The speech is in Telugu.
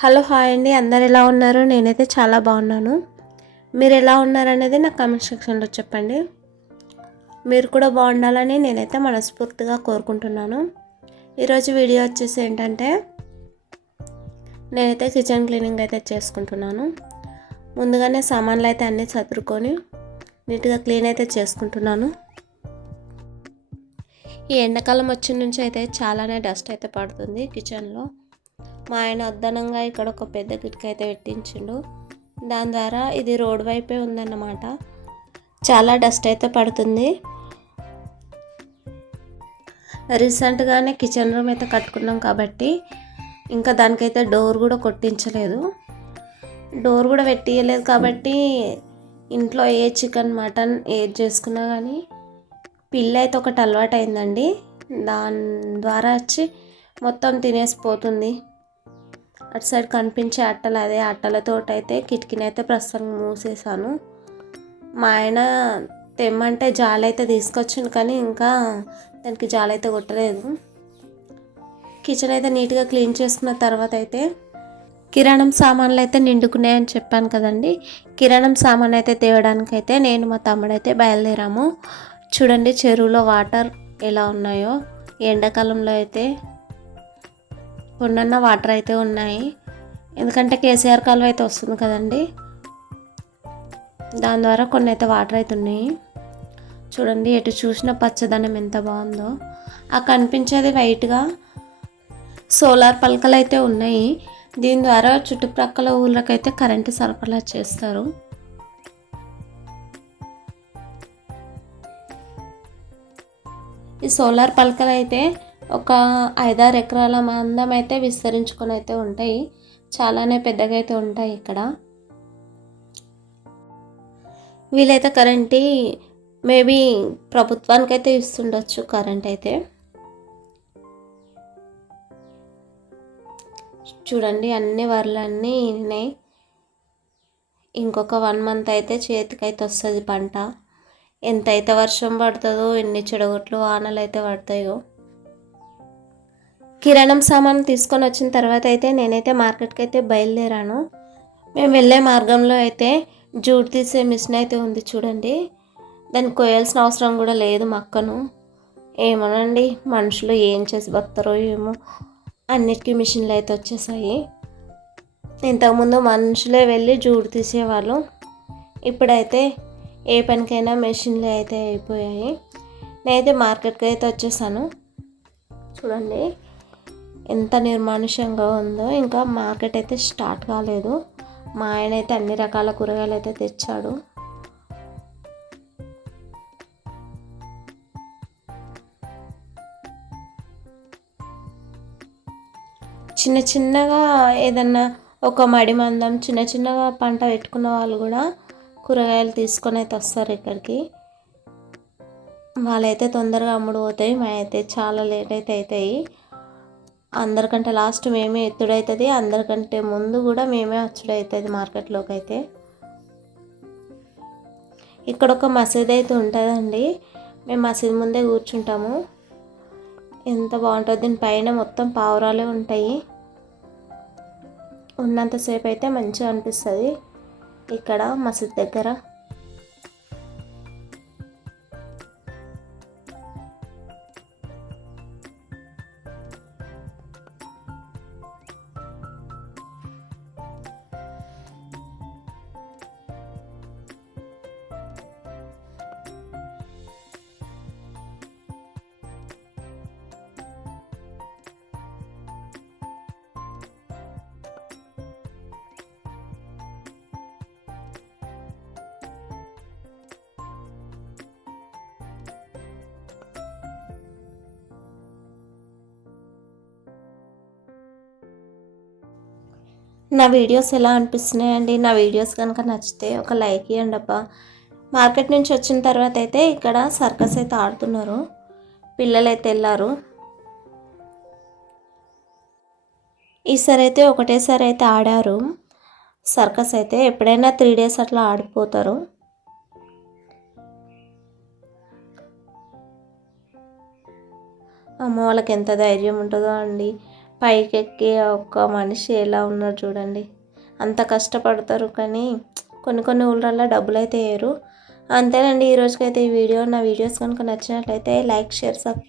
హలో హాయ్ అండి, అందరు ఎలా ఉన్నారు? నేనైతే చాలా బాగున్నాను. మీరు ఎలా ఉన్నారనేది నాకు కామెంట్ సెక్షన్లో చెప్పండి. మీరు కూడా బాగుండాలని నేనైతే మనస్ఫూర్తిగా కోరుకుంటున్నాను. ఈరోజు వీడియో వచ్చేసి ఏంటంటే, నేనైతే కిచెన్ క్లీనింగ్ అయితే చేసుకుంటున్నాను. ముందుగానే సామాన్లు అయితే అన్నీ చదురుకొని నీట్గా క్లీన్ అయితే చేసుకుంటున్నాను. ఈ ఎండాకాలం వచ్చిన నుంచి అయితే చాలానే డస్ట్ అయితే పడుతుంది కిచెన్లో. మా ఆయన అద్దనంగా ఇక్కడ ఒక పెద్ద కిటికీ అయితే పెట్టించిండు. దాని ద్వారా ఇది రోడ్ వైపే ఉందన్నమాట. చాలా డస్ట్ అయితే పడుతుంది. రీసెంట్గానే కిచెన్ రూమ్ అయితే కట్టుకున్నాం కాబట్టి ఇంకా దానికైతే డోర్ కూడా కొట్టించలేదు. డోర్ కూడా పెట్టియలేదు కాబట్టి ఇంట్లో ఏ చికెన్ మటన్ ఏది చేసుకున్నా కానీ పిల్ల అయితే ఒకటి అలవాటు అయిందండి. దాని ద్వారా వచ్చి మొత్తం తినేసిపోతుంది. అటు సైడ్ కనిపించే అట్టలు, అదే అట్టలతోటి అయితే కిటికీని అయితే ప్రస్తుతం మూసేసాను. మా ఆయన తెమ్మంటే జాలి అయితే తీసుకొచ్చిండు కానీ ఇంకా దానికి జాలి అయితే కొట్టలేదు. కిచెన్ అయితే నీట్గా క్లీన్ చేసుకున్న తర్వాత అయితే కిరాణం సామాన్లు అయితే నిండుకున్నాయని చెప్పాను కదండి. కిరాణం సామాన్ అయితే తేవడానికి అయితే నేను మా తమ్ముడు అయితే బయలుదేరాము. చూడండి చెరువులో వాటర్ ఎలా ఉన్నాయో. ఎండాకాలంలో అయితే కొన్న వాటర్ అయితే ఉన్నాయి. ఎందుకంటే కేసీఆర్ కాలువ అయితే వస్తుంది కదండి, దాని ద్వారా కొన్ని అయితే వాటర్ అయితే ఉన్నాయి. చూడండి ఎటు చూసిన పచ్చదనం ఎంత బాగుందో. ఆ కనిపించేది వైట్గా సోలార్ పలకలు అయితే ఉన్నాయి. దీని ద్వారా చుట్టుప్రక్కల ఊళ్ళకైతే కరెంటు సరఫరా చేస్తారు. ఈ సోలార్ పలకలు అయితే ఒక 5-6 ఎకరాల మందం అయితే విస్తరించుకొని అయితే ఉంటాయి. చాలానే పెద్దగా అయితే ఉంటాయి. ఇక్కడ వీలైతే కరెంటు మేబీ ప్రభుత్వానికి అయితే ఇస్తుండొచ్చు కరెంట్ అయితే. చూడండి అన్ని వరలన్నీ ఉన్నాయి. ఇంకొక 1 మంత్ అయితే చేతికైతే వస్తుంది పంట. ఎంతైతే వర్షం పడుతుందో, ఎన్ని చెడగొట్లు వానలు అయితే పడతాయో. కిరాణం సామాన్ తీసుకొని వచ్చిన తర్వాత అయితే నేనైతే మార్కెట్కి అయితే బయలుదేరాను. మేము వెళ్ళే మార్గంలో అయితే జూట్ తీసే మిషన్ అయితే ఉంది చూడండి. దాన్ని కొయ్యాల్సిన అవసరం కూడా లేదు మక్కను. ఏమోనండి, మనుషులు ఏం చేసి బతారో ఏమో, అన్నిటికీ మిషన్లు అయితే వచ్చేసాయి. ఇంతకుముందు మనుషులే వెళ్ళి జూట్ తీసేవాళ్ళు. ఇప్పుడైతే ఏ పనికైనా మెషిన్లు అయితే అయిపోయాయి. నేనైతే మార్కెట్కి అయితే వచ్చేసాను. చూడండి ఎంత నిర్మానుష్యంగా ఉందో. ఇంకా మార్కెట్ అయితే స్టార్ట్ కాలేదు. మా ఆయన అయితే అన్ని రకాల కూరగాయలు అయితే తెచ్చాడు. చిన్న చిన్నగా ఏదన్నా ఒక మడి మందం చిన్న చిన్నగా పంట పెట్టుకున్న వాళ్ళు కూడా కూరగాయలు తీసుకొని అయితే వస్తారు ఇక్కడికి. వాళ్ళైతే తొందరగా అమ్ముడు పోతాయి. మా అయితే చాలా లేట్ అయితే అవుతాయి. అందరికంటే లాస్ట్ మేమే ఎత్తుడవుతుంది. అందరికంటే ముందు కూడా మేమే వచ్చుడవుతుంది మార్కెట్లోకి అయితే. ఇక్కడ ఒక మసీద్ అయితే ఉంటుందండి. మేము మసీద్ ముందే కూర్చుంటాము. ఎంత బాగుంటుంది. దీనిపైన మొత్తం పావురాలే ఉంటాయి. ఉన్నంతసేపు అయితే మంచిగా అనిపిస్తుంది ఇక్కడ మసీద్ దగ్గర. నా వీడియోస్ ఎలా అనిపిస్తున్నాయండి? నా వీడియోస్ కనుక నచ్చితే ఒక లైక్ ఇవ్వండి అబ్బా. మార్కెట్ నుంచి వచ్చిన తర్వాత అయితే ఇక్కడ సర్కస్ అయితే ఆడుతున్నారు. పిల్లలు అయితే వెళ్ళారు. ఈసారి అయితే ఒకటేసారి అయితే ఆడారు సర్కస్ అయితే. ఎప్పుడైనా 3 days అట్లా ఆడిపోతారు. అమ్మ వాళ్ళకి ఎంత ధైర్యం ఉంటుందో అండి. పైకెక్కి ఒక మనిషి ఎలా ఉన్నాడు చూడండి. అంత కష్టపడతారు కానీ కొన్ని కొన్ని ఊళ్ళల్లో డబ్బులు అయితే వేయరు. అంతేనండి, ఈ రోజుకైతే ఈ వీడియో. నా వీడియోస్ కనుక నచ్చినట్లయితే లైక్, షేర్, సబ్స్క్రైబ్